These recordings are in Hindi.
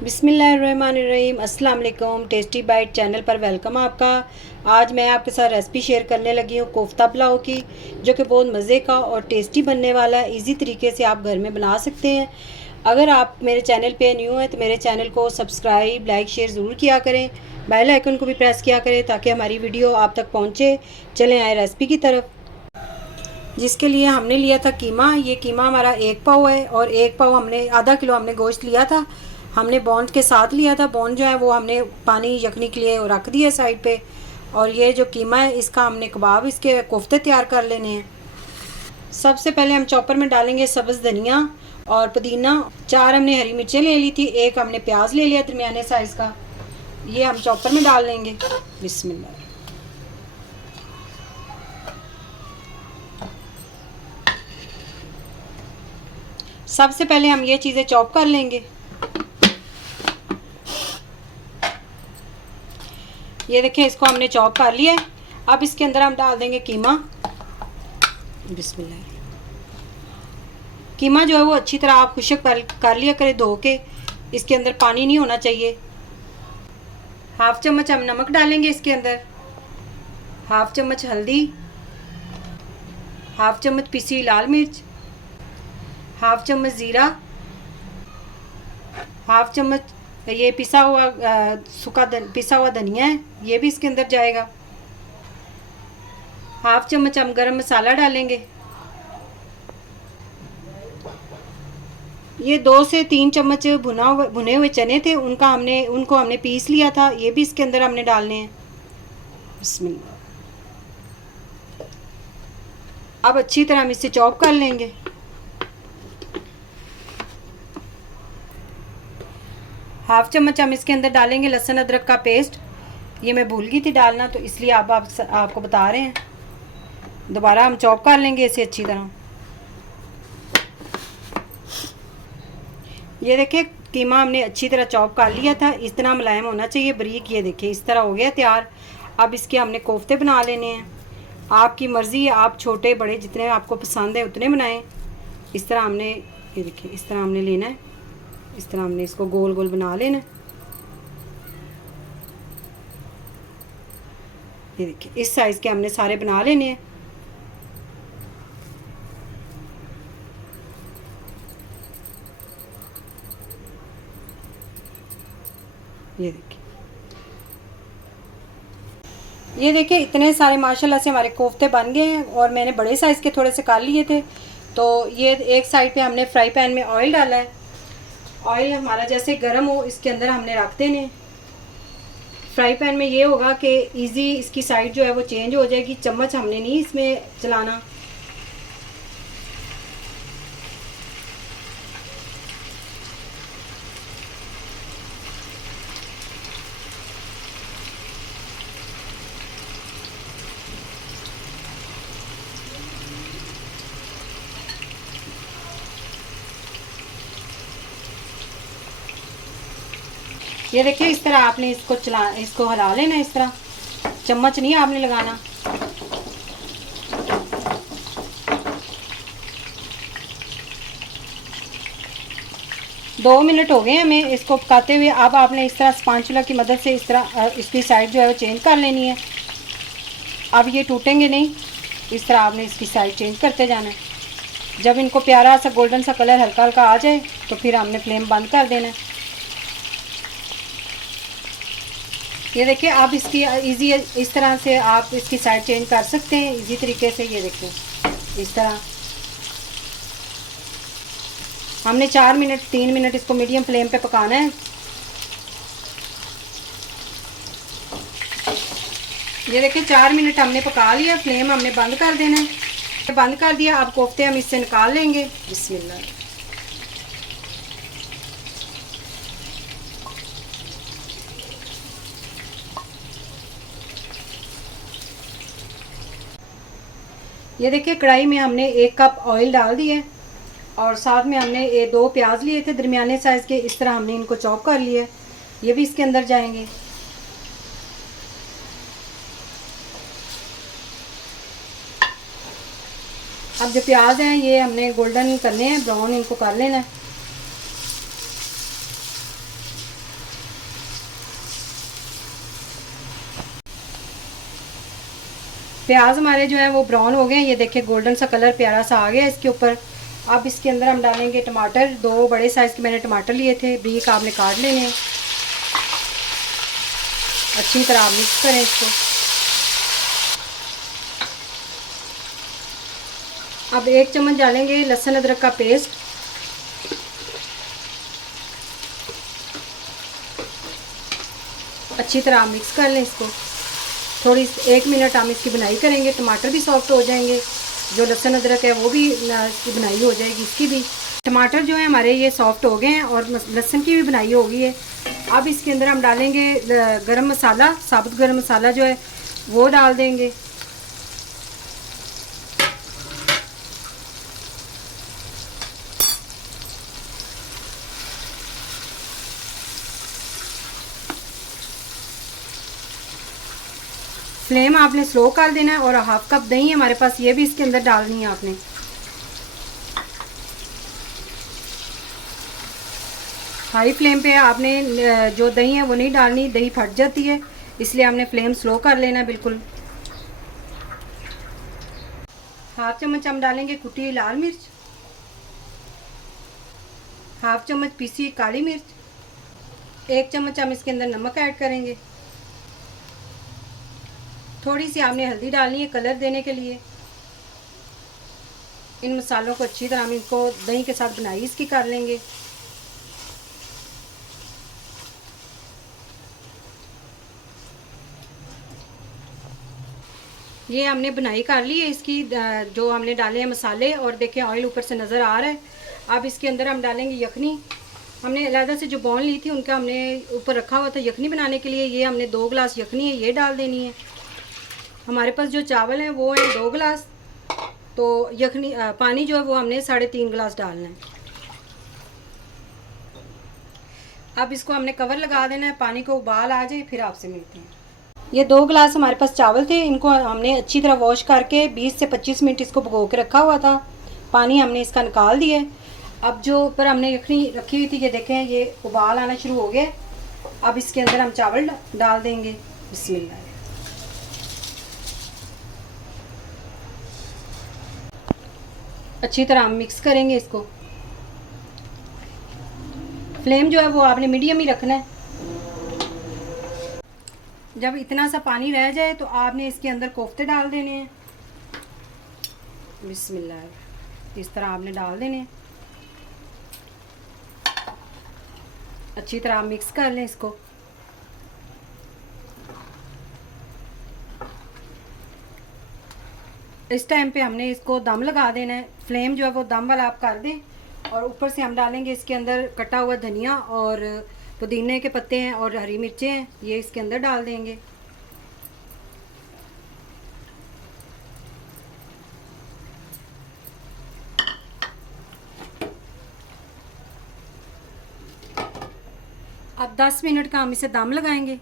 बिस्मिल्लाहिर्रहमानिर्रहीम। अस्सलाम वालेकुम। टेस्टी बाइट चैनल पर वेलकम आपका। आज मैं आपके साथ रेसिपी शेयर करने लगी हूँ कोफ्ता पुलाव की, जो कि बहुत मज़े का और टेस्टी बनने वाला है। इजी तरीके से आप घर में बना सकते हैं। अगर आप मेरे चैनल पे न्यू हैं तो मेरे चैनल को सब्सक्राइब लाइक शेयर ज़रूर किया करें। बेल आइकन को भी प्रेस किया करें ताकि हमारी वीडियो आप तक पहुँचे। चलें आए रेसिपी की तरफ। जिसके लिए हमने लिया था कीमा। ये कीमा हमारा 1 पाव है और 1 पाव हमने आधा किलो हमने गोश्त लिया था। हमने बोन के साथ लिया था। बोन जो है वो हमने पानी यखनी के लिए रख दिया साइड पे। और ये जो कीमा है इसका हमने कबाब इसके कोफ्ते तैयार कर लेने हैं। सबसे पहले हम चॉपर में डालेंगे सब्ज़ धनिया और पुदीना। 4 हमने हरी मिर्चें ले ली थी, 1 हमने प्याज ले लिया दरमियाने साइज़ का। ये हम चॉपर में डाल लेंगे। बिस्मिल्लाह। सबसे पहले हम ये चीज़ें चॉप कर लेंगे। ये देखें, इसको हमने चॉप कर लिया है। अब इसके अंदर हम डाल देंगे कीमा। बिस्मिल्लाह। कीमा जो है वो अच्छी तरह आप खुश्क कर लिया करें धो के। इसके अंदर पानी नहीं होना चाहिए। 1/2 चम्मच हम नमक डालेंगे इसके अंदर, 1/2 चम्मच हल्दी, 1/2 चम्मच पिसी लाल मिर्च, 1/2 चम्मच ज़ीरा, 1/2 चम्मच ये पिसा हुआ पिसा हुआ धनिया है, ये भी इसके अंदर जाएगा। 1/2 चम्मच हम गरम मसाला डालेंगे। ये 2 से 3 चम्मच भुने हुए चने थे, उनको हमने पीस लिया था, ये भी इसके अंदर हमने डालने हैं। बिस्मिल्लाह। अब अच्छी तरह हम इसे चॉप कर लेंगे। हाफ चम्मच हम इसके अंदर डालेंगे लहसुन अदरक का पेस्ट। ये मैं भूल गई थी डालना, तो इसलिए आपको बता रहे हैं। दोबारा हम चॉप कर लेंगे इसे अच्छी तरह। ये देखिए, कीमा हमने अच्छी तरह चॉप कर लिया था। इस तरह मुलायम होना चाहिए, बारीक। ये देखिए इस तरह हो गया तैयार। अब इसके हमने कोफ्ते बना लेने हैं। आपकी मर्ज़ी है, आप छोटे बड़े जितने आपको पसंद है उतने बनाएं। इस तरह हमने, ये देखिए इस तरह हमने लेना है। इस तरह हमने इसको गोल गोल बना लेना है। ये देखिए इस साइज़ के हमने सारे बना लेने हैं। ये देखिए इतने सारे माशाल्लाह से हमारे कोफ्ते बन गए हैं। और मैंने बड़े साइज़ के थोड़े से काट लिए थे। तो ये एक साइड पे हमने फ्राई पैन में ऑयल डाला है। ऑयल हमारा जैसे गर्म हो इसके अंदर हमने रख देने। फ्राई पैन में ये होगा कि इजी इसकी साइड जो है वो चेंज हो जाएगी। चम्मच हमने नहीं इसमें चलाना। ये देखिए इस तरह आपने इसको हिला लेना। इस तरह चम्मच नहीं आपने लगाना। दो मिनट हो गए हमें इसको पकाते हुए। अब आपने इस तरह स्पांचुला की मदद से इस तरह इसकी साइड जो है वो चेंज कर लेनी है। अब ये टूटेंगे नहीं। इस तरह आपने इसकी साइड चेंज करते जाना है। जब इनको प्यारा सा गोल्डन सा कलर हल्का हल्का आ जाए तो फिर हमने फ्लेम बंद कर देना है। ये देखिए अब इसकी इजी इस तरह से आप इसकी साइड चेंज कर सकते हैं इजी तरीके से। ये देखिए इस तरह हमने 3 मिनट इसको मीडियम फ्लेम पे पकाना है। ये देखिए 4 मिनट हमने पका लिया। फ्लेम हमने बंद कर देना है। बंद कर दिया। अब कोफ्ते हम इससे निकाल लेंगे। बिस्मिल्लाह। ये देखिए कढ़ाई में हमने 1 कप ऑयल डाल दिया है और साथ में हमने ये 2 प्याज लिए थे दरमियाने साइज़ के। इस तरह हमने इनको चॉप कर लिया है। ये भी इसके अंदर जाएंगे। अब जो प्याज हैं ये हमने गोल्डन करने हैं, ब्राउन इनको कर लेना है। प्याज हमारे जो है वो ब्राउन हो गए, ये देखिए गोल्डन सा कलर प्यारा सा आ गया इसके ऊपर। अब इसके अंदर हम डालेंगे टमाटर। 2 बड़े साइज़ के मैंने टमाटर लिए थे, ब्रीक आपने काट लेने हैं। अच्छी तरह आप मिक्स करें इसको। अब 1 चम्मच डालेंगे लहसुन अदरक का पेस्ट। अच्छी तरह आप मिक्स कर लें इसको। थोड़ी 1 मिनट हम इसकी बुनाई करेंगे, टमाटर भी सॉफ्ट हो जाएंगे, जो लहसुन अदरक है वो भी इसकी बुनाई हो जाएगी इसकी भी। टमाटर जो है हमारे ये सॉफ्ट हो गए हैं और लहसुन की भी बुनाई हो गई है। अब इसके अंदर हम डालेंगे गरम मसाला, साबुत गरम मसाला जो है वो डाल देंगे। फ्लेम आपने स्लो कर देना है और 1/2 कप दही है हमारे पास, ये भी इसके अंदर डालनी है आपने। हाई फ्लेम पे आपने जो दही है वो नहीं डालनी, दही फट जाती है, इसलिए आपने फ्लेम स्लो कर लेना बिल्कुल। 1/2 चम्मच हम डालेंगे कुटी हुई लाल मिर्च, 1/2 चम्मच पीसी काली मिर्च, 1 चम्मच हम इसके अंदर नमक ऐड करेंगे। थोड़ी सी आपने हल्दी डालनी है कलर देने के लिए। इन मसालों को अच्छी तरह हम इनको दही के साथ बुनाई इसकी कर लेंगे। ये हमने बुनाई कर ली है इसकी, जो हमने डाले हैं मसाले, और देखें ऑयल ऊपर से नज़र आ रहा है। अब इसके अंदर हम डालेंगे यखनी। हमने अलहदा से जो बॉन ली थी उनका हमने ऊपर रखा हुआ था यखनी बनाने के लिए। ये हमने 2 गिलास यखनी है, ये डाल देनी है। हमारे पास जो चावल हैं वो हैं 2 गिलास, तो यखनी पानी जो है वो हमने 3.5 गिलास डालना है। अब इसको हमने कवर लगा देना है, पानी को उबाल आ जाए फिर आपसे मिलते हैं। ये 2 गिलास हमारे पास चावल थे, इनको हमने अच्छी तरह वॉश करके 20 से 25 मिनट इसको भिगो के रखा हुआ था। पानी हमने इसका निकाल दिया है। अब जो ऊपर हमने यखनी रखी हुई थी, ये देखें ये उबाल आना शुरू हो गया। अब इसके अंदर हम चावल डाल देंगे। बिस्मिल्लाह। अच्छी तरह हम मिक्स करेंगे इसको। फ्लेम जो है वो आपने मीडियम ही रखना है। जब इतना सा पानी रह जाए तो आपने इसके अंदर कोफ्ते डाल देने हैं। बिस्मिल्लाह, इस तरह आपने डाल देने हैं। अच्छी तरह आप मिक्स कर लें इसको। इस टाइम पे हमने इसको दम लगा देना है। फ्लेम जो है वो दम वाला आप कर दें, और ऊपर से हम डालेंगे इसके अंदर कटा हुआ धनिया और पुदीने के पत्ते हैं और हरी मिर्चें हैं, ये इसके अंदर डाल देंगे। अब 10 मिनट का हम इसे दम लगाएंगे।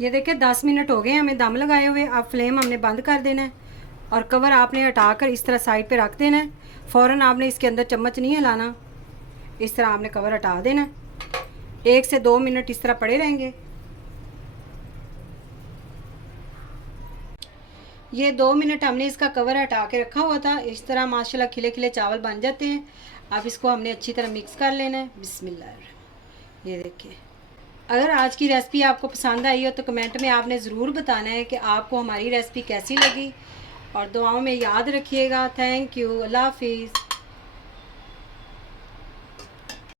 ये देखिए 10 मिनट हो गए हमें दम लगाए हुए। अब फ्लेम हमने बंद कर देना है और कवर आपने हटाकर इस तरह साइड पे रख देना है। फ़ौरन आपने इसके अंदर चम्मच नहीं हिलाना, इस तरह आपने कवर हटा देना है। 1 से 2 मिनट इस तरह पड़े रहेंगे। ये 2 मिनट हमने इसका कवर हटा के रखा हुआ था। इस तरह माशाल्लाह खिले खिले चावल बन जाते हैं। अब इसको हमने अच्छी तरह मिक्स कर लेना है। बिस्मिल्लाह। ये देखिए, अगर आज की रेसिपी आपको पसंद आई हो तो कमेंट में आपने ज़रूर बताना है कि आपको हमारी रेसिपी कैसी लगी, और दुआओं में याद रखिएगा। Thank you. अल्लाह हाफिज़।